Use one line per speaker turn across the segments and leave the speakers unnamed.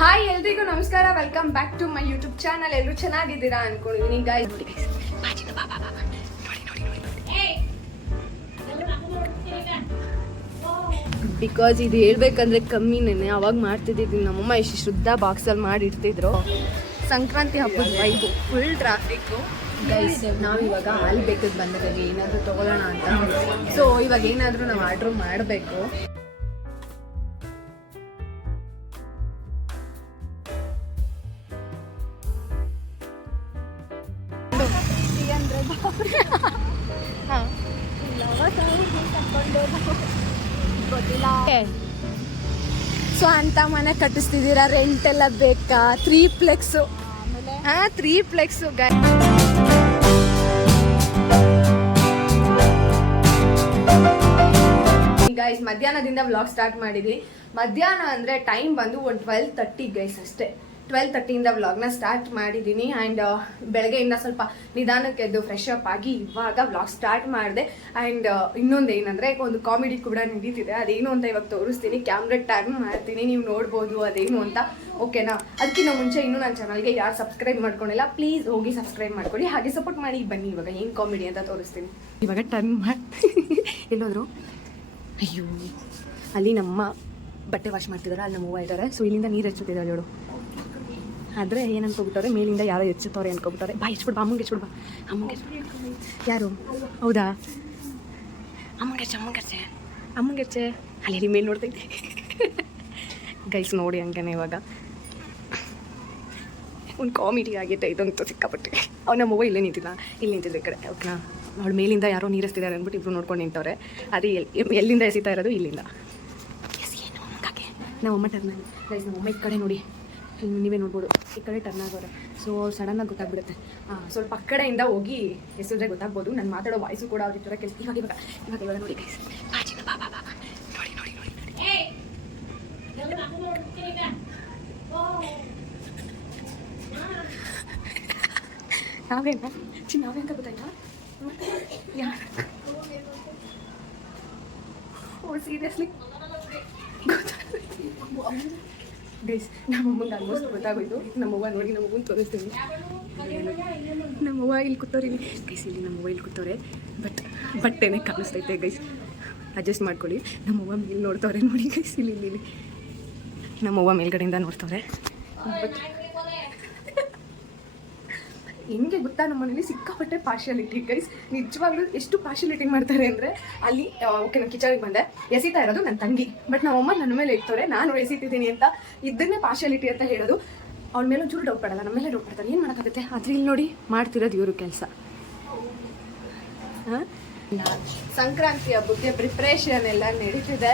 Hi ಎಲ್ರಿಗೂ ನಮಸ್ಕಾರ welcome back to my YouTube channel ಎಲ್ಲರೂ ಚೆನ್ನಾಗಿದ್ದೀರಾ ಅನ್ಕೊಂಡಿದ್ದೀನಿ ಗಾಯ್ ನೋಡಿ ಬಿಕಾಸ್ ಇದು ಹೇಳ್ಬೇಕಂದ್ರೆ ಕಮ್ಮಿನೇ ಅವಾಗ ಮಾಡ್ತಿದ್ದೀನಿ ನಮ್ಮಮ್ಮ ಎಷ್ಟು ಶುದ್ಧ ಬಾಕ್ಸಲ್ಲಿ ಮಾಡಿ ಇಡ್ತಿದ್ರು ಸಂಕ್ರಾಂತಿ ಹಬ್ಬದ ವೈಬು ಫುಲ್ ಟ್ರಾಫಿಕ್ಕು ಗೈಸ್ ನಾವು ಇವಾಗ ಹಾಲು ಬೇಕದ್ ಬಂದಿದ್ದೀವಿ ಏನಾದರೂ ತಗೊಳ್ಳೋಣ ಅಂತ. ಸೊ ಇವಾಗ ಏನಾದರೂ ನಾವು ಆರ್ಡ್ರ್ ಮಾಡಬೇಕು. ಸೊ ಅಂತ ಮನೆ ಕಟ್ಟಿಸ್ತಿದ್ದೀರಾ? ರೆಂಟ್ ಎಲ್ಲ ಬೇಕಾ? ತ್ರೀ ಪ್ಲೆಕ್ಸು ಹಾ ತ್ರೀ ಪ್ಲೆಕ್ಸು ಗೈಸ್ ಮಧ್ಯಾಹ್ನದಿಂದ ವ್ಲಾಗ್ ಸ್ಟಾರ್ಟ್ ಮಾಡಿದ್ವಿ. ಮಧ್ಯಾಹ್ನ ಅಂದ್ರೆ ಟೈಮ್ ಬಂದು ಒಂದು ಟ್ವೆಲ್ ತರ್ಟಿ ಗೈಸ್ ಅಷ್ಟೇ. ಟ್ವೆಲ್ ತರ್ಟಿಯಿಂದ ವ್ಲಾಗ್ನ ಸ್ಟಾರ್ಟ್ ಮಾಡಿದ್ದೀನಿ. ಆ್ಯಂಡ್ ಬೆಳಗ್ಗೆಯಿಂದ ಸ್ವಲ್ಪ ನಿಧಾನಕ್ಕೆ ಎದ್ದು ಫ್ರೆಶ್ ಅಪ್ ಆಗಿ ಇವಾಗ ವ್ಲಾಗ್ ಸ್ಟಾರ್ಟ್ ಮಾಡಿದೆ. ಆ್ಯಂಡ್ ಇನ್ನೊಂದು ಏನಂದರೆ ಒಂದು ಕಾಮಿಡಿ ಕೂಡ ನಡೀತಿದೆ. ಅದೇನು ಅಂತ ಇವಾಗ ತೋರಿಸ್ತೀನಿ. ಕ್ಯಾಮ್ರಾ ಟರ್ನ್ ಮಾಡ್ತೀನಿ. ನೀವು ನೋಡ್ಬೋದು ಅದೇನು ಅಂತ. ಓಕೆನಾ ಅದಕ್ಕಿಂತ ಮುಂಚೆ ಇನ್ನೂ ನನ್ನ ಚಾನಲ್ಗೆ ಯಾರು ಸಬ್ಸ್ಕ್ರೈಬ್ ಮಾಡ್ಕೊಂಡಿಲ್ಲ ಪ್ಲೀಸ್ ಹೋಗಿ ಸಬ್ಸ್ಕ್ರೈಬ್ ಮಾಡ್ಕೊಳ್ಳಿ. ಹಾಗೆ ಸಪೋರ್ಟ್ ಮಾಡಿ ಬನ್ನಿ. ಇವಾಗ ಏನು ಕಾಮಿಡಿ ಅಂತ ತೋರಿಸ್ತೀನಿ. ಇವಾಗ ಟರ್ನ್ ಮಾಡ್ತೀನಿ. ಎಲ್ಲೋದ್ರು? ಅಯ್ಯೋ, ಅಲ್ಲಿ ನಮ್ಮ ಬಟ್ಟೆ ವಾಶ್ ಮಾಡ್ತಿದ್ದಾರೆ ಅಲ್ಲಿ ನಮ್ಮ ಹೂವು ಇದ್ದಾರೆ ಸೊ ಇಲ್ಲಿಂದ ನೀರು ಹೆಚ್ಚುತ್ತಿದೆ ಹೇಳು ಆದರೆ ಏನು ಅನ್ಕೊಬಿಟ್ಟವ್ರೆ, ಮೇಲಿಂದ ಯಾರೋ ಹೆಚ್ಚುತ್ತವ್ರೆ ಅನ್ಕೊಬಿಟ್ಟವ್ರೆ. ಬಾ ಹೆಚ್ಚಿಬಿಡ್ಬಾ ಅಮ್ಮಂಗೆ ಹೆಚ್ಚಿಬಿಡ್ಬಾ ಅಮ್ಮಂಗೆ ಯಾರು? ಹೌದಾ? ಅಮ್ಮಂಗೆ ಹೆಚ್ಚು ಅಮ್ಮಂಗೆ ಅಮ್ಮಂಗೆ ಹೆಚ್ಚೆ ಅಲ್ಲಿ ಮೇಲೆ ನೋಡ್ತೈತೆ ಗೈಸ್ ನೋಡಿ ಹಂಗೇನೆ ಇವಾಗ. ಒಂದು ಕಾಮಿಡಿ ಆಗೈತೆ ಇದಂತೂ ಸಿಕ್ಕಾಪಟ್ಟೆ. ಅವ್ನು ನಮ್ಮ ಇಲ್ಲೇ ನಿಂತಿಲ್ಲ ಇಲ್ಲಿ ನಿಂತಿದ್ದೆ ಈ ಕಡೆ. ಓಕೆನಾ? ಅವಳು ಮೇಲಿಂದ ಯಾರೋ ನೀರಿಸ್ತಿದ್ದಾರೆ ಅಂದ್ಬಿಟ್ಟು ಇಬ್ರು ನೋಡ್ಕೊಂಡು ನಿಂತವ್ರೆ. ಅದೇ ಎಲ್ಲಿ ಎಲ್ಲಿಂದ ಎಸಿತಾ ಇರೋದು ಇಲ್ಲಿಂದ. ಎಸ್ ನಮ್ಮ ಅಮ್ಮಗಾಗೆ ನಮ್ಮ ಅಮ್ಮ ಟರ್ನ್ ಗೈಸ್ ನಮ್ಮ ಅಮ್ಮ ಈ ಕಡೆ ನೋಡಿ. ನೀವೇ ನೋಡ್ಬೋದು ಈ ಕಡೆ ಟರ್ನ್ ಆಗೋರೆ. ಸೊ ಸಡನ್ನಾಗಿ ಗೊತ್ತಾಗ್ಬಿಡುತ್ತೆ. ಸ್ವಲ್ಪ ಆ ಕಡೆಯಿಂದ ಹೋಗಿ ಎಸಿದ್ರೆ ಗೊತ್ತಾಗ್ಬೋದು. ನಾನು ಮಾತಾಡೋ ವಾಯ್ಸು ಕೂಡ ಅವ್ರ ಥರ ಕೆಲಸ ಇವಾಗ ಇವಾಗ ಇವಾಗ ಇವಾಗ ನೋಡಿ ಗೈಸ್. ನೋಡಿ ನೋಡಿ ನಾವೇನ ಚಿನ್ನ ನಾವೇ ಅಂತ ಗೊತ್ತಾಯ್ತಾ? ಯಾರು ಓ ಸೀರಿಯಸ್ಲಿ ಗೈಸ್ ನಮ್ಮಮ್ಮಂಗೆ ಆಲ್ಮೋಸ್ಟ್ ಗೊತ್ತಾಗೋಯ್ತು. ನಮ್ಮವ್ವ ನೋಡಿ ನಮ್ಮವ್ವನ ತೋರಿಸ್ತೀನಿ. ನಮ್ಮವ್ವ ಇಲ್ಲಿ ಕೂತವ್ರಿ ಗೈಸ್ ಇಲ್ಲಿ ನಮ್ಮವ್ವ ಇಲ್ಲಿ ಕೂತವ್ರೆ. ಬಟ್ ಬಟ್ಟೆನೇ ಕಾಣಿಸ್ತೈತೆ ಗೈಸ್ ಅಡ್ಜಸ್ಟ್ ಮಾಡ್ಕೊಳ್ಳಿ. ನಮ್ಮವ್ವ ಮೇಲೆ ನೋಡ್ತವ್ರೆ ನೋಡಿ ಗೈಸ್ ಇಲ್ಲಿ ಇಲ್ಲಿ ನಮ್ಮವ್ವ ಮೇಲ್ಗಡೆಯಿಂದ ನೋಡ್ತವ್ರೆ. ಬಟ್ ಹೆಂಗೆ ಗೊತ್ತಾ? ನಮ್ಮ ಮನೇಲಿ ಸಿಕ್ಕಾಪಟ್ಟೆ ಪಾರ್ಶಿಯಾಲಿಟಿ ಗೈಸ್ ನಿಜವಾಗ್ಲೂ ಎಷ್ಟು ಪಾರ್ಶಿಯಾಲಿಟಿ ಮಾಡ್ತಾರೆ ಅಂದರೆ, ಅಲ್ಲಿ ಓಕೆ ನಾನು ಕಿಚನ್ಗೆ ಬಂದೆ. ಎಸಿತಾ ಇರೋದು ನನ್ನ ತಂಗಿ. ಬಟ್ ನಮ್ಮಮ್ಮ ನನ್ನ ಮೇಲೆ ಇರ್ತಾರೆ ನಾನು ಎಸಿತಿದ್ದೀನಿ ಅಂತ ಇದನ್ನೇ ಪಾರ್ಶಿಯಾಲಿಟಿ ಅಂತ ಹೇಳೋದು. ಅವ್ನ ಮೇಲೆ ಒಂಚೂರು ಡೌಟ್ ಪಡಲ್ಲ. ನಮ್ಮ ಮೇಲೆ ಡೌಟ್ ಪಡ್ತಾರೆ. ಏನು ಮಾಡೋಕ್ಕಾಗುತ್ತೆ? ಆದರೆ ಇಲ್ಲಿ ನೋಡಿ, ಮಾಡ್ತಿರೋದು ಇವರು ಕೆಲಸ. ಸಂಕ್ರಾಂತಿ ಹಬ್ಬಕ್ಕೆ ಪ್ರಿಪ್ರೇಷನ್ ಎಲ್ಲ ನಡೀತಿದೆ.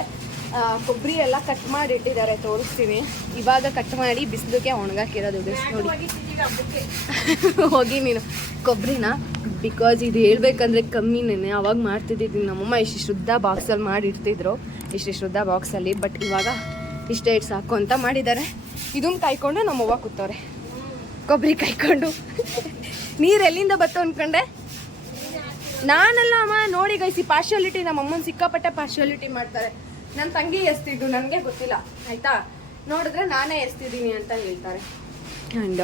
ಕೊಬ್ಬರಿ ಎಲ್ಲ ಕಟ್ ಮಾಡಿ ಇಟ್ಟಿದ್ದಾರೆ, ತೋರಿಸ್ತೀನಿ. ಇವಾಗ ಕಟ್ ಮಾಡಿ ಬಿಸಿಲಿಗೆ ಒಣಗಾಕಿರೋದು ಬಿಸ್ ನೋಡಿ. ಹೋಗಿ ನೀನು ಕೊಬ್ಬರಿನ ಬಿಕಾಸ್ ಇದು ಹೇಳ್ಬೇಕಂದ್ರೆ ಕಮ್ಮಿನೇ ಅವಾಗ ಮಾಡ್ತಿದ್ದೀನಿ ನಮ್ಮಮ್ಮ ಇಷ್ಟು ಶುದ್ಧ ಬಾಕ್ಸಲ್ಲಿ ಮಾಡಿ ಇಡ್ತಿದ್ರು ಇಷ್ಟು ಶುದ್ಧ ಬಾಕ್ಸಲ್ಲಿ ಬಟ್ ಇವಾಗ ಇಷ್ಟೇ ಇಟ್ಟು ಸಾಕು ಅಂತ ಮಾಡಿದ್ದಾರೆ. ಇದನ್ನು ಕಾಯ್ಕೊಂಡು ನಮ್ಮವ್ವ ಕೂತವ್ರೆ. ಕೊಬ್ಬರಿ ಕಾಯ್ಕೊಂಡು. ನೀರು ಎಲ್ಲಿಂದ ಬತ್ತು ಅನ್ಕೊಂಡೆ? ನಾನಲ್ಲ ಅಮ್ಮ. ನೋಡಿ ಗೈಸಿ ಪಾರ್ಶಿಯಾಲಿಟಿ ನಮ್ಮ ಅಮ್ಮನ ಸಿಕ್ಕಾಪಟ್ಟೆ ಪಾರ್ಶಿಯಾಲಿಟಿ ಮಾಡ್ತಾರೆ. ನನ್ನ ತಂಗಿ ಎಸ್ತಿದ್ದು ನನಗೆ ಗೊತ್ತಿಲ್ಲ ಆಯ್ತಾ? ನೋಡಿದ್ರೆ ನಾನೇ ಎಸ್ತಿದ್ದೀನಿ ಅಂತ ಹೇಳ್ತಾರೆ. ಆ್ಯಂಡ್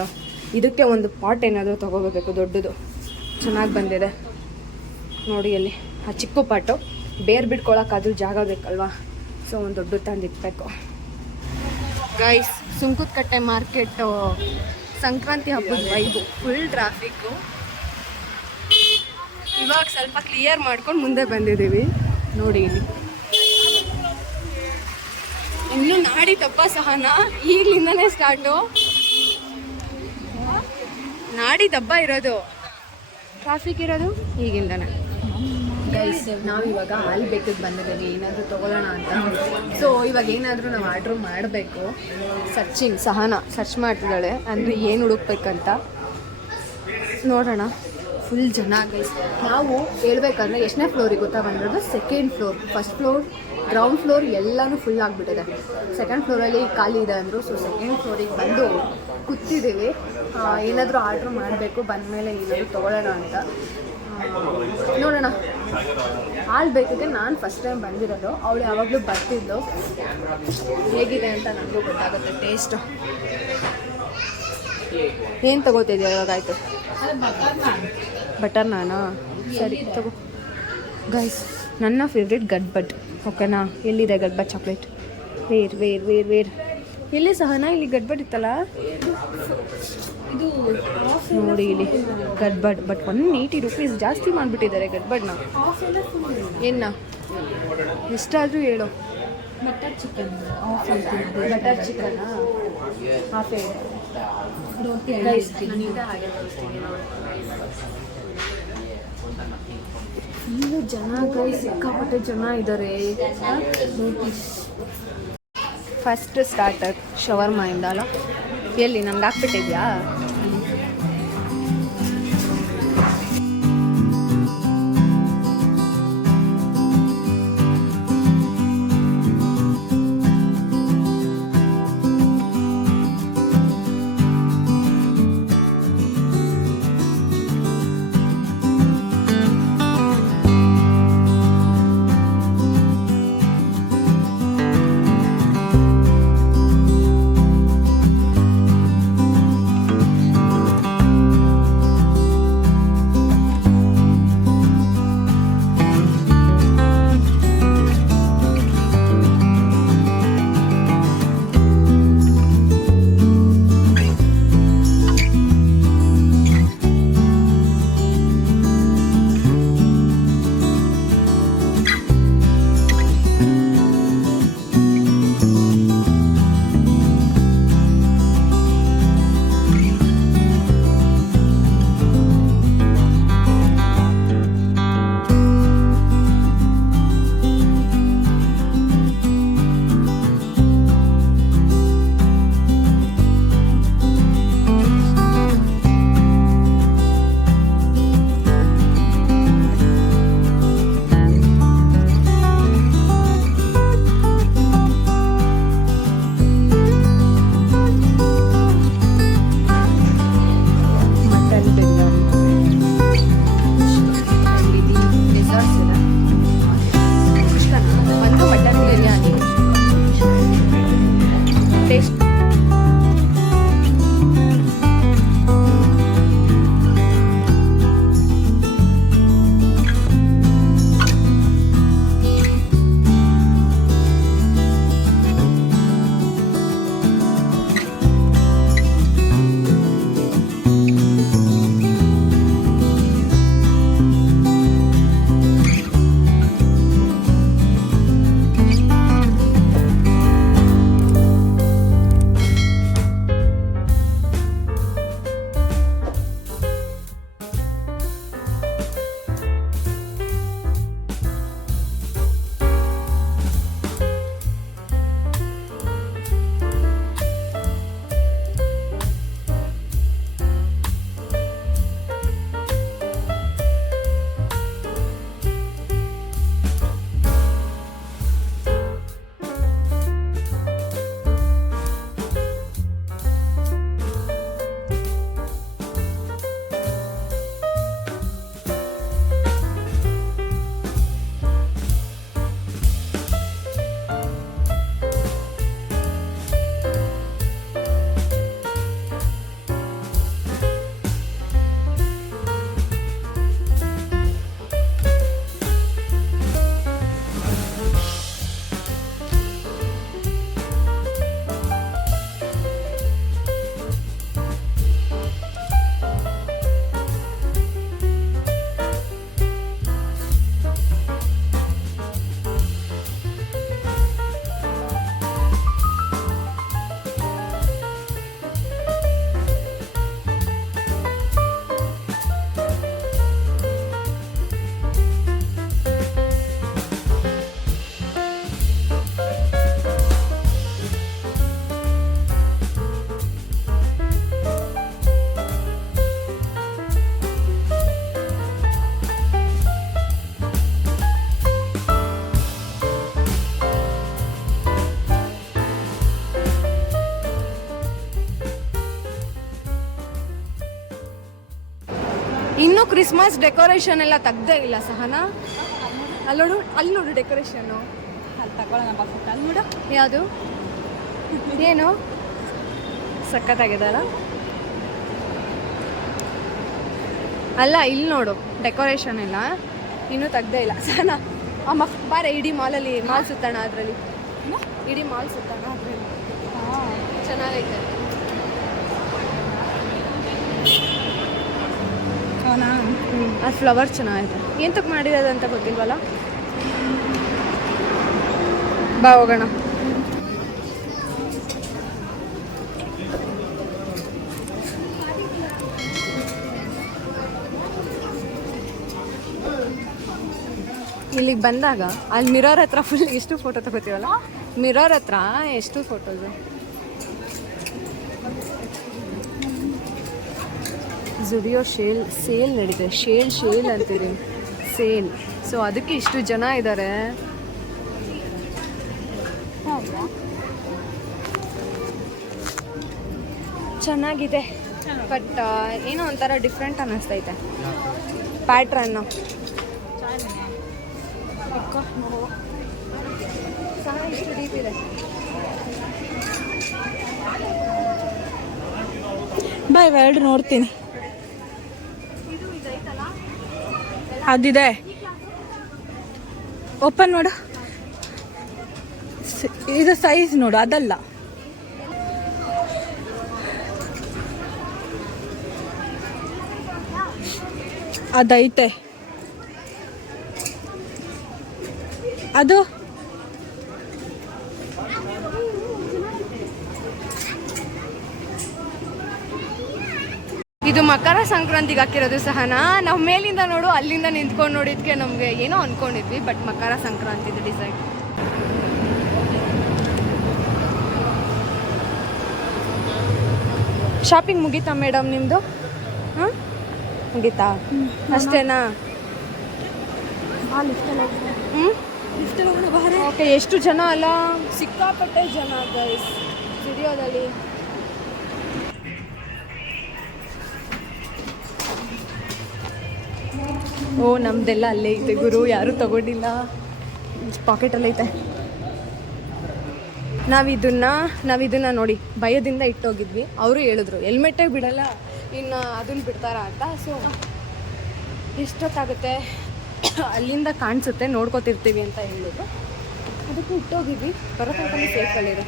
ಇದಕ್ಕೆ ಒಂದು ಪಾಟ್ ಏನಾದರೂ ತಗೋಬೇಕು ದೊಡ್ಡದು. ಚೆನ್ನಾಗಿ ಬಂದಿದೆ. ನೋಡಿ ಅಲ್ಲಿ ಆ ಚಿಕ್ಕ ಪಾಟು. ಬೇರ್ ಬಿಡ್ಕೊಳಕ್ಕಾದ್ರೂ ಜಾಗ ಬೇಕಲ್ವಾ? ಸೊ ಒಂದು ದೊಡ್ಡ ತಂದಿಟ್ಬೇಕು. ಗೈಸ್ ಸುಂಕುದಕಟ್ಟೆ ಮಾರ್ಕೆಟು ಸಂಕ್ರಾಂತಿ ಹಬ್ಬದ ವೈಬು ಫುಲ್ ಟ್ರಾಫಿಕ್ಕು ಇವಾಗ ಸ್ವಲ್ಪ ಕ್ಲಿಯರ್ ಮಾಡ್ಕೊಂಡು ಮುಂದೆ ಬಂದಿದ್ದೀವಿ. ನೋಡಿ ಇಲ್ಲಿ. ಇನ್ನು ನಾಡಿ ತಪ್ಪ ಸಹನ ಈಗಲಿಂದನೇ ಸ್ಟಾರ್ಟು ನಾಡಿ ದಬ್ಬ ಇರೋದು. ಟ್ರಾಫಿಕ್ ಇರೋದು ಈಗಿಂದನೇ. ಗೈಸ್ ನಾವು ಇವಾಗ ಹಾಲು ಬೇಕದ್ ಬಂದಿದ್ದೀವಿ ಏನಾದರೂ ತಗೊಳ್ಳೋಣ ಅಂತ. ಸೊ ಇವಾಗ ಏನಾದರೂ ನಾವು ಆರ್ಡ್ರ್ ಮಾಡಬೇಕು. ಸರ್ಚಿಂಗ್ ಸಹನ ಸರ್ಚ್ ಮಾಡ್ತಿದ್ದಾಳೆ. ಅಂದರೆ ಏನು ಹುಡುಕ್ಬೇಕಂತ? ನೋಡೋಣ. ಫುಲ್ ಜನ ಗೈಸ್ ನಾವು ಹೇಳ್ಬೇಕಂದ್ರೆ ಎಷ್ಟನೇ ಫ್ಲೋರಿಗೆ ಗೊತ್ತಾ ಬಂದಿರೋದು? Second floor first floor ground floor ಎಲ್ಲನೂ ಫುಲ್ ಆಗಿಬಿಟ್ಟಿದೆ. ಸೆಕೆಂಡ್ ಫ್ಲೋರಲ್ಲಿ ಖಾಲಿ ಇದೆ ಅಂದರು. ಸೊ ಸೆಕೆಂಡ್ ಫ್ಲೋರಿಗೆ ಬಂದು ಕೂತಿದ್ದೀವಿ. ಏನಾದರೂ ಆರ್ಡ್ರ್ ಮಾಡಬೇಕು ಬಂದ ಮೇಲೆ ಏನಾದರೂ ತೊಗೊಳ್ಳೋಣ ಅಂತ. ನೋಡೋಣ. ಹಾಲು ಬೇಕಿದ್ರೆ ನಾನು ಫಸ್ಟ್ ಟೈಮ್ ಬಂದಿರೋದು. ಅವಳು ಯಾವಾಗಲೂ ಬರ್ತಿದ್ದು. ಹೇಗಿದೆ ಅಂತ ನನಗೂ ಗೊತ್ತಾಗುತ್ತೆ. ಟೇಸ್ಟ್ ಏನು ತಗೋತಿದ್ಯಾ ಇವಾಗಾಯ್ತು ಬಟರ್ ನಾನಾ ಸರಿ ತಗೋ. ಗೈಸ್ ನನ್ನ ಫೇವ್ರೆಟ್ ಗಡ್ಬಟ್ ಓಕೆನಾ? ಎಲ್ಲಿದೆ gadbad chocolate where where where where ಇಲ್ಲಿ ಸಹನಾ ಇಲ್ಲಿ ಗಡ್ಬಡ್ ಇತ್ತಲ್ಲ? ನೋಡಿ ಇಲ್ಲಿ gadbad but one eighty rupees ಜಾಸ್ತಿ ಮಾಡಿಬಿಟ್ಟಿದ್ದಾರೆ ಗಡ್ಬಡ್ನ. ಏನ ಎಷ್ಟಾದರೂ ಹೇಳು.
Butter chicken
butter chicken half
roti
full ಜನ ಗೈ ಸಿಕ್ಕಾಪಟ್ಟೆ ಜನ ಇದ್ದಾರೆ ಫಸ್ಟ್ ಸ್ಟಾರ್ಟರ್ ಶವರ್ಮಾ ಅಲ್ಲ? ಎಲ್ಲಿ ನಮ್ಗೆ ಹಾಕ್ಬಿಟ್ಟಿದ್ಯಾ? ಕ್ರಿಸ್ಮಸ್ ಡೆಕೋರೇಷನ್ ಎಲ್ಲ ತೆಗ್ದೇ ಇಲ್ಲ ಸಹನಾ. ಅಲ್ಲಿ ನೋಡು ಅಲ್ಲಿ ನೋಡು ಡೆಕೋರೇಷನ್ನು
ಅಲ್ಲಿ ತಗೊಳ್ಳೋಣ ಅಲ್ಲಿ ನೋಡು.
ಯಾವುದು? ಏನು? ಸಖತ್ತಾಗಿದಲ್ಲ ಅಲ್ಲ ಇಲ್ಲಿ ನೋಡು ಡೆಕೋರೇಷನ್ ಎಲ್ಲ ಇನ್ನೂ ತೆಗ್ದೇ ಇಲ್ಲ. ಸಹನಾ ಅಮ್ಮ ಬಾರೆ ಇಡೀ ಮಾಲಲ್ಲಿ ಮಾಲ್ ಸುತ್ತಣ ಅದರಲ್ಲಿ. ಇಡೀ ಮಾಲ್ ಸುತ್ತಣ ಅದರಲ್ಲಿ. ಚೆನ್ನಾಗೈತೆ.
ಅವನಾ
ಆ ಫ್ಲವರ್ ಚೆನ್ನಾಗಿದೆ. ಎಂತಕ್ಕೆ ಅಂತ ಗೊತ್ತಿಲ್ವಲ್ಲ? ಬಾ ಹೋಗೋಣ. ಇಲ್ಲಿಗೆ ಬಂದಾಗ, ಅಲ್ಲಿ ಮಿರರ್ ಹತ್ರ ಫುಲ್ ಎಷ್ಟು ಫೋಟೋ ತಗೋತೀವಲ್ಲ? ಮಿರರ್ ಹತ್ರ ಎಷ್ಟು ಫೋಟೋಸು ಜುಡಿಯೋ ಶೇಲ್, ಸೇಲ್ ನಡೀತೆ ಶೇಲ್ ಶೇಲ್ ಅಂತೀರಿ. ಸೇಲ್. ಸೊ ಅದಕ್ಕೆ ಇಷ್ಟು ಜನ ಇದ್ದಾರೆ ಚೆನ್ನಾಗಿದೆ. ಬಟ್ ಏನೋ ಒಂಥರ ಡಿಫ್ರೆಂಟ್ ಅನ್ನಿಸ್ತೈತೆ. ಪ್ಯಾಟ್ರನ್ನು ಸಹ ಇಷ್ಟು ಡೀಪ್ ಇದೆ
ಬಾ, ಇವೆರಡು ನೋಡ್ತೀನಿ. ಅದಿದೆ. ಓಪನ್ ಮಾಡು. ಇದು ಸೈಜ್ ನೋಡು ಅದಲ್ಲ. ಅದೈತೆ. ಅದು
ಇದು ಮಕರ ಸಂಕ್ರಾಂತಿಗೆ ಹಾಕಿರೋದು ಸಹನಾ ನಾವು ಮೇಲಿಂದ ನೋಡು ಅಲ್ಲಿಂದ ನಿಂತ್ಕೊಂಡು ನೋಡಿದ್ಕೆ ನಮಗೆ ಏನೋ ಅನ್ಕೊಂಡಿದ್ವಿ ಬಟ್ ಮಕರ ಸಂಕ್ರಾಂತಿದು ಡಿಸೈನ್ ಶಾಪಿಂಗ್ ಮುಗೀತಾ ಮೇಡಮ್ ನಿಮ್ಮದು ಹಾಂ? ಮುಗೀತಾ? ಅಷ್ಟೇನಾ? ಹ್ಞೂ ಓಕೆ ಎಷ್ಟು ಜನ ಅಲ್ಲ? ಸಿಕ್ಕಾಪಟ್ಟೆ ಜನ ಗೈಸ್ ಸ್ಟುಡಿಯೋದಲ್ಲಿ ಓ, ನಮ್ದೆಲ್ಲ ಅಲ್ಲೇ ಐತೆ ಗುರು, ಯಾರು ತಗೊಂಡಿಲ್ಲ. ಪಾಕೆಟಲ್ಲಿ ಐತೆ. ನಾವಿದನ್ನ ನಾವಿದನ್ನ ನೋಡಿ, ಭಯದಿಂದ ಇಟ್ಟೋಗಿದ್ವಿ. ಅವರು ಹೇಳಿದ್ರು, ಹೆಲ್ಮೆಟೇ ಬಿಡಲ್ಲ, ಇನ್ನು ಅದನ್ನ ಬಿಡ್ತಾರ ಅಂತ. ಸೊ ಎಷ್ಟೊತ್ತಾಗುತ್ತೆ? ಅಲ್ಲಿಂದ ಕಾಣಿಸುತ್ತೆ, ನೋಡ್ಕೊತಿರ್ತೀವಿ ಅಂತ ಹೇಳಿದ್ರು. ಅದಕ್ಕೆ ಇಟ್ಟೋಗಿದ್ವಿ. ಬರೋ ತನಕ ಸೇಫಲ್ಲಿರು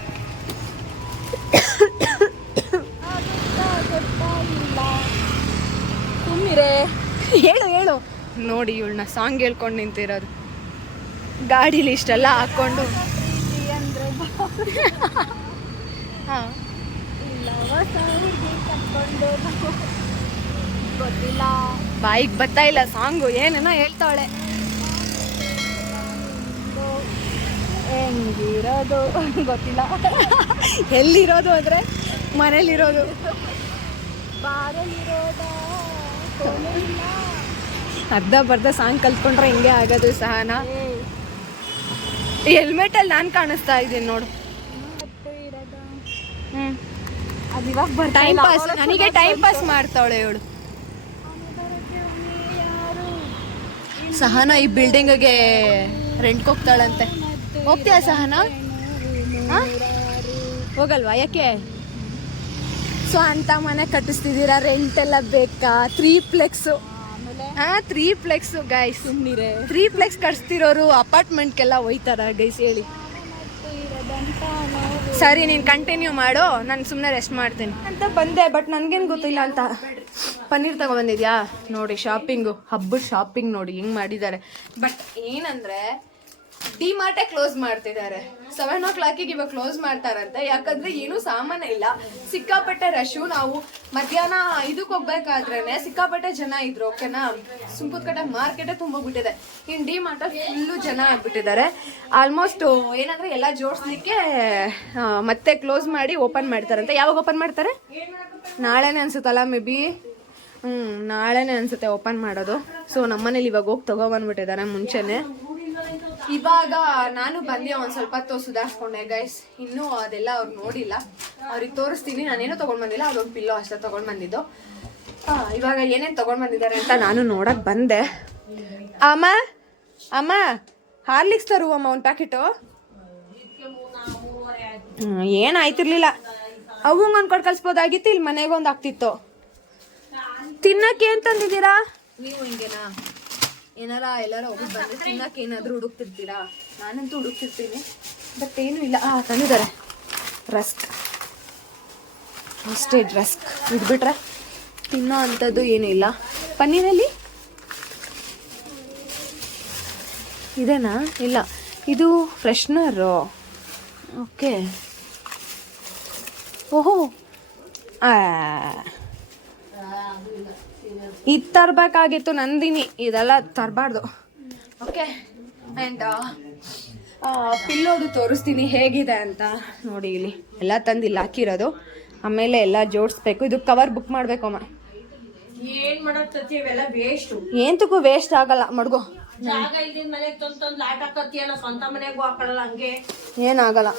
ಸುಮ್ಮಿರೆ
ಹೇಳು ಹೇಳು. ನೋಡಿ ಇವಳನ್ನ ಸಾಂಗ್ ಹೇಳ್ಕೊಂಡು ನಿಂತಿರೋದು. ಗಾಡೀಲಿ ಇಷ್ಟೆಲ್ಲ ಹಾಕ್ಕೊಂಡು. ಹಾಂ.
ಗೊತ್ತಿಲ್ಲ.
ಬಾಯಿಗೆ ಬರ್ತಾ ಇಲ್ಲ ಸಾಂಗು ಏನೇನೋ ಹೇಳ್ತಾವಳೆ ಹೆಂಗಿರೋದು? ಗೊತ್ತಿಲ್ಲ. ಎಲ್ಲಿರೋದು ಅಂದರೆ ಮನೇಲಿರೋದು? ಅರ್ಧ ಬರ್ಧ ಸಾಂಗ್ ಕಲ್ತ್ಕೊಂಡ್ರೆ ಹಿಂಗೆ ಆಗೋದು ಸಹನಾ. ಹೆಲ್ಮೆಟಲ್ಲಿ ನಾನು ಕಾಣಿಸ್ತಾ ಇದ್ದೀನಿ ನೋಡು. ಟೈಮ್ ಪಾಸ್ ನನಗೆ ಟೈಮ್ ಪಾಸ್ ಮಾಡ್ತಾವಳೆ ಇವಳು. ಸಹನಾ ಈ ಬಿಲ್ಡಿಂಗ್ಗೆ ರೆಂಟ್ಗೆ ಹೋಗ್ತಾಳಂತೆ ಹೋಗ್ತೀಯಾ ಸಹನಾ? ಹೋಗಲ್ವಾ? ಯಾಕೆ? ಸೊ ಅಂತ ಮನೆ ಕಟ್ಟಿಸ್ತಿದ್ದೀರಾ? ರೆಂಟ್ ಎಲ್ಲ ಬೇಕಾ? ತ್ರೀ ಪ್ಲೆಕ್ಸ್ ಹಾ ತ್ರೀ ಪ್ಲೆಕ್ಸ್ ಗೈಸ್
ಸುಮ್ಮನಿರೆ
ತ್ರೀ ಫ್ಲೆಕ್ಸ್ ಕಟ್ಸ್ತಿರೋರು ಅಪಾರ್ಟ್ಮೆಂಟ್ಗೆಲ್ಲ ಹೋಯ್ತಾರ ಗೈಸ್ ಹೇಳಿ. ಸರಿ ನೀನು ಕಂಟಿನ್ಯೂ ಮಾಡು. ನಾನು ಸುಮ್ಮನೆ ರೆಸ್ಟ್ ಮಾಡ್ತೀನಿ. ಅಂತ ಬಂದೆ ಬಟ್ ನನಗೇನು ಗೊತ್ತಿಲ್ಲ ಅಂತ. ಪನ್ನೀರ್ ತಗೊಬಂದಿದ್ಯಾ? ನೋಡಿ ಶಾಪಿಂಗು ಹಬ್ಬದ ಶಾಪಿಂಗ್ ನೋಡಿ ಹಿಂಗ್ ಮಾಡಿದ್ದಾರೆ. ಬಟ್ ಏನಂದ್ರೆ ಡಿ ಮಾರ್ಟೇ ಕ್ಲೋಸ್ ಮಾಡ್ತಿದ್ದಾರೆ. ಸೆವೆನ್ ಓ ಕ್ಲಾಕಿಗೆ ಇವಾಗ ಕ್ಲೋಸ್ ಮಾಡ್ತಾರಂತೆ. ಯಾಕಂದ್ರೆ ಏನೂ ಸಾಮಾನ್ಯ ಇಲ್ಲ. ಸಿಕ್ಕಾಪಟ್ಟೆ ರಶು ನಾವು ಮಧ್ಯಾಹ್ನ ಇದಕ್ಕೆ ಹೋಗ್ಬೇಕಾದ್ರೆ ಸಿಕ್ಕಾಪಟ್ಟೆ ಜನ ಇದ್ರು ಓಕೆನಾ ಸುಂಕುತ್ಕಟ್ಟೆ ಮಾರ್ಕೆಟೇ ತುಂಬೋಗ್ಬಿಟ್ಟಿದೆ ಇನ್ನು ಡಿ ಮಾರ್ಟ ಫುಲ್ಲು ಜನ ಆಗ್ಬಿಟ್ಟಿದ್ದಾರೆ. ಆಲ್ಮೋಸ್ಟ್ ಏನಂದ್ರೆ ಎಲ್ಲ ಜೋಡಿಸ್ಲಿಕ್ಕೆ ಮತ್ತೆ ಕ್ಲೋಸ್ ಮಾಡಿ ಓಪನ್ ಮಾಡ್ತಾರಂತೆ. ಯಾವಾಗ ಓಪನ್ ಮಾಡ್ತಾರೆ? ನಾಳೆನೇ ಅನ್ಸುತ್ತಲ್ಲ ಮೇ ಬಿ ಹ್ಞೂ ನಾಳೆನೇ ಅನ್ಸುತ್ತೆ ಓಪನ್ ಮಾಡೋದು. ಸೊ ನಮ್ಮನೇಲಿ ಇವಾಗ ಹೋಗಿ ತಗೊಬಂದ್ಬಿಟ್ಟಿದ್ದಾರೆ ಮುಂಚೆನೆ. ಇವಾಗ ನಾನು ಬಂದೆ ಒಂದು ಸ್ವಲ್ಪ ಹೊತ್ತು ಸುಧಾರಿಸ್ಕೊಂಡೆ ಗೈಸ್ ಇನ್ನೂ ಅದೆಲ್ಲ ಅವ್ರು ನೋಡಿಲ್ಲ. ಅವ್ರಿಗೆ ತೋರಿಸ್ತೀನಿ. ನಾನೇನೋ ತಗೊಂಡ್ ಬಂದಿಲ್ಲ. ಅದೊಂದು ಪಿಲ್ಲೋ ಅಷ್ಟೇ ತಗೊಂಡ್ ಬಂದಿದ್ದು. ಇವಾಗ ಏನೇನು ತಗೊಂಡ್ ಬಂದಿದ್ದಾರೆ ಅಂತ ನಾನು ನೋಡಕ್ ಬಂದೆ. ಅಮ್ಮ ಅಮ್ಮ, ಹಾರ್ಲಿಕ್ಸ್ ತರುವಮ್ಮ ಒಂದು ಪ್ಯಾಕೆಟು ಏನಾಯ್ತಿರ್ಲಿಲ್ಲ ಅವಂಗ ಒಂದು ಕೊಟ್ಟು ಕಳ್ಸ್ಬೋದಾಗಿತ್ತು ಇಲ್ಲಿ ಮನೆಗೆ ಆಗ್ತಿತ್ತು. ತಿನ್ನಕ್ಕೆ ಏನ್ ತಂದಿದ್ದೀರಾ? ನೀವು ಹಿಂಗೇನಾ? ಏನಾರ ಎಲ್ಲಾರ ಹೋಗಿ ಬಂದ್ರೆ ತಿನ್ನಕ್ಕೆ ಏನಾದ್ರು ಹುಡುಕ್ತಿರ್ತೀರಾ? ನಾನಂತೂ ಹುಡುಕ್ತಿರ್ತೀನಿ. ಬಟ್ ಏನು ಇಲ್ಲ. ಆ, ತಂದಿದ್ದಾರೆ. ರಸ್ಕ್ ರೋಸ್ಟೆಡ್ ರಸ್ಕ್ ಇದ್ಬಿಟ್ರೆ ತಿನ್ನೋ ಅಂಥದ್ದು ಏನೂ ಇಲ್ಲ. ಪನ್ನೀರಲ್ಲಿ? ಇದೇನಾ? ಇಲ್ಲ. ಇದು ಫ್ರೆಶ್ನರು ಓಕೆ. ಓಹೋ. ಆ. ಇದು ತರಬೇಕಾಗಿತ್ತು ನಂದಿನಿ. ಇದೆಲ್ಲ ತರಬಾರ್ದು. ಓಕೆ ಆ್ಯಂಡ್ ಪಿಲ್ಲೋದು ತೋರಿಸ್ತೀನಿ ಹೇಗಿದೆ ಅಂತ ನೋಡಿ ಇಲ್ಲಿ. ಎಲ್ಲ ತಂದು ಇಲ್ಲಿ ಹಾಕಿರೋದು. ಆಮೇಲೆ ಎಲ್ಲ ಜೋಡಿಸ್ಬೇಕು. ಇದು ಕವರ್ ಬುಕ್ ಮಾಡಬೇಕು ಅಮ್ಮ.
ಏನ್ ಇವೆಲ್ಲ ವೇಸ್ಟ್
ಏಂತಕ್ಕೂ ವೇಸ್ಟ್ ಆಗಲ್ಲ. ಮಡ್ಗೋ.
ಜಾಗ ಇಲ್ದಿನ ಮನೆಗ್ ತಂದ್ ತಂದ್ ಲಾಟ್ ಹಾಕತ್ತಿಯಲ್ಲ ಸ್ವಂತ ಮನೆಗೂ ಹಾಕೊಳ್ಳಲ್ಲ ಹಂಗೆ.
ಏನಾಗಲ್ಲ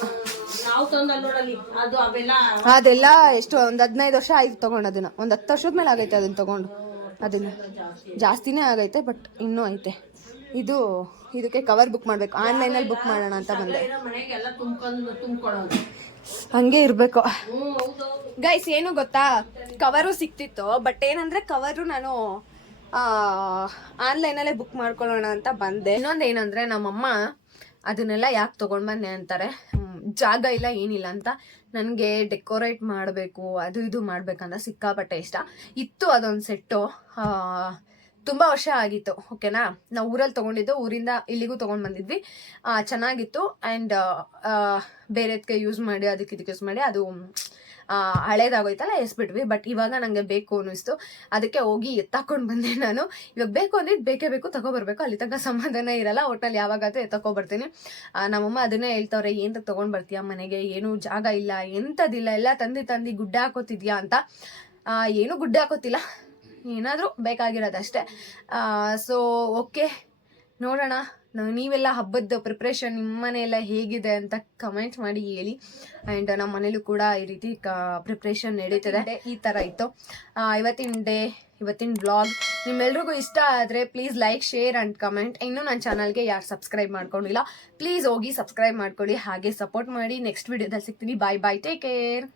ನಾವು ತಂದಲ್ ನೋಡಲ್ಲಿ ಅದು ಅವೆಲ್ಲ
ಅದೆಲ್ಲ ಎಷ್ಟು ಒಂದು ಹದಿನೈದು ವರ್ಷ ಆಯ್ತು ತಗೊಂಡು ಅದನ್ನ. ಒಂದು ಹತ್ತು ವರ್ಷದ ಮೇಲೆ ಆಗೈತೆ ಅದನ್ನ ತಗೊಂಡು. ಅದನ್ನ ಜಾಸ್ತಿನೇ ಆಗೈತೆ ಬಟ್ ಇನ್ನೂ ಐತೆ. ಇದು ಇದಕ್ಕೆ ಕವರ್ ಬುಕ್ ಮಾಡಬೇಕು. ಆನ್ಲೈನಲ್ಲಿ ಬುಕ್ ಮಾಡೋಣ ಅಂತ ಬಂದೆ. ಹಂಗೆ ಇರಬೇಕು. ಗೈಸ್ ಏನು ಗೊತ್ತಾ? ಕವರು ಸಿಕ್ತಿತ್ತು ಬಟ್ ಏನಂದ್ರೆ ಕವರು ನಾನು ಆನ್ಲೈನಲ್ಲೇ ಬುಕ್ ಮಾಡ್ಕೊಳ್ಳೋಣ ಅಂತ ಬಂದೆ. ಇನ್ನೊಂದು ಏನಂದ್ರೆ ನಮ್ಮಮ್ಮ ಅದನ್ನೆಲ್ಲ ಯಾಕೆ ತೊಗೊಂಡು ಬಂದೆ ಅಂತಾರೆ. ಜಾಗ ಇಲ್ಲ, ಏನಿಲ್ಲ ಅಂತ ನನಗೆ ಡೆಕೋರೇಟ್ ಮಾಡಬೇಕು, ಅದು ಇದು ಮಾಡ್ಬೇಕಂತ ಸಿಕ್ಕಾಪಟ್ಟೆ ಇಷ್ಟ. ಇತ್ತು ಅದೊಂದು ಸೆಟ್ಟು ತುಂಬ ವರ್ಷ ಆಗಿತ್ತು ಓಕೆನಾ ನಾವು ಊರಲ್ಲಿ ತೊಗೊಂಡಿದ್ದು, ಊರಿಂದ ಇಲ್ಲಿಗೂ ತೊಗೊಂಡು ಬಂದಿದ್ವಿ. ಚೆನ್ನಾಗಿತ್ತು ಆ್ಯಂಡ್ ಬೇರೆದಕ್ಕೆ ಯೂಸ್ ಮಾಡಿ ಅದಕ್ಕೆ ಇದಕ್ಕೆ ಯೂಸ್ ಮಾಡಿ, ಅದು ಹಳೇದಾಗೋಯ್ತಲ್ಲ, ಎಸ್ಬಿಟ್ವಿ. ಬಟ್ ಇವಾಗ ನನಗೆ ಬೇಕು ಅನ್ನಿಸ್ತು. ಅದಕ್ಕೆ ಹೋಗಿ ಎತ್ತಾಕೊಂಡು ಬಂದೆ ನಾನು. ಇವಾಗ ಬೇಕು ಅಂದಿದ್ದು ಬೇಕೇ ಬೇಕು, ತಗೊಬರ್ಬೇಕು. ಅಲ್ಲಿ ತನಕ ಸಮಾಧಾನ ಇರಲ್ಲ. ಒಟ್ಟಲ್ಲಿ ಯಾವಾಗಾದ್ರೂ ಎತ್ತಕೊಬರ್ತೀನಿ ಬರ್ತೀನಿ ನಮ್ಮಮ್ಮ ಅದನ್ನೇ ಹೇಳ್ತವ್ರೆ ಏನು ತಗೊಂಡ್ ಬರ್ತೀಯ ಮನೆಗೆ? ಏನು ಜಾಗ ಇಲ್ಲ. ಎಂಥದಿಲ್ಲ. ಎಲ್ಲ ತಂದು ತಂದಿ ಗುಡ್ಡ ಹಾಕೋತಿದ್ಯಾ ಅಂತ. ಏನು ಗುಡ್ಡ ಹಾಕೋತಿಲ್ಲ. ಏನಾದರೂ ಬೇಕಾಗಿರೋದಷ್ಟೇ. ಸೊ ಓಕೆ ನೋಡೋಣ. ನೀವೆಲ್ಲ ಹಬ್ಬದ ಪ್ರಿಪ್ರೇಷನ್ ನಿಮ್ಮ ಮನೆಯೆಲ್ಲ ಹೇಗಿದೆ ಅಂತ ಕಮೆಂಟ್ ಮಾಡಿ ಹೇಳಿ. ಆ್ಯಂಡ್ ನಮ್ಮ ಮನೇಲೂ ಕೂಡ ಈ ರೀತಿ ಕ ಪ್ರಿಪ್ರೇಷನ್ ನಡೀತದೆ. ಈ ಥರ ಇತ್ತು. ಇವತ್ತಿನ ಡೇ ಇವತ್ತಿನ ಬ್ಲಾಗ್ ನಿಮ್ಮೆಲ್ರಿಗೂ ಇಷ್ಟ ಆದರೆ please like share and comment ಇನ್ನೂ ನನ್ನ ಚಾನಲ್ಗೆ ಯಾರು ಸಬ್ಸ್ಕ್ರೈಬ್ ಮಾಡ್ಕೊಂಡಿಲ್ಲ ಪ್ಲೀಸ್ ಹೋಗಿ ಸಬ್ಸ್ಕ್ರೈಬ್ ಮಾಡ್ಕೊಳ್ಳಿ. ಹಾಗೆ ಸಪೋರ್ಟ್ ಮಾಡಿ. ನೆಕ್ಸ್ಟ್ ವಿಡಿಯೋದಲ್ಲಿ ಸಿಗ್ತೀನಿ. ಬಾಯ್ ಬಾಯ್ ಟೇಕ್ ಕೇರ್